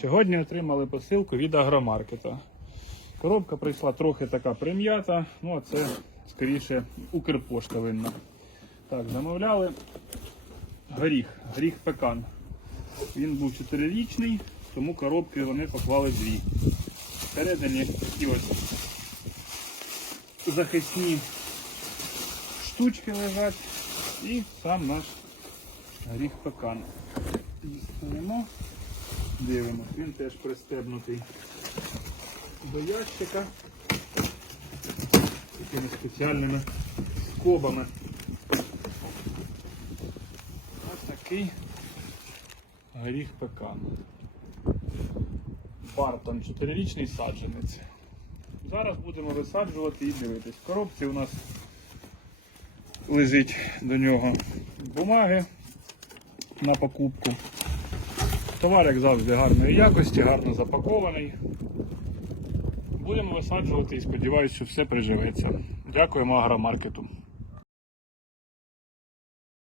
Сьогодні отримали посилку від агромаркета. Коробка прийшла трохи така прим'ята, ну а це, скоріше, Укрпошта винна. Так, замовляли горіх, горіх пекан. Він був 4-річний, тому коробки вони поклали дві. Всередині такі ось захисні штучки лежать і сам наш горіх пекан. Дивимось, він теж пристебнутий до ящика такими спеціальними скобами. Ось такий гріх пекан. Бартон, 4-річний саджанець. Зараз будемо висаджувати і дивитись. В коробці у нас лежить до нього бумаги на покупку. Товар, як завжди, гарної якості, гарно запакований. Будемо висаджувати і сподіваюся, що все приживеться. Дякуємо агромаркету.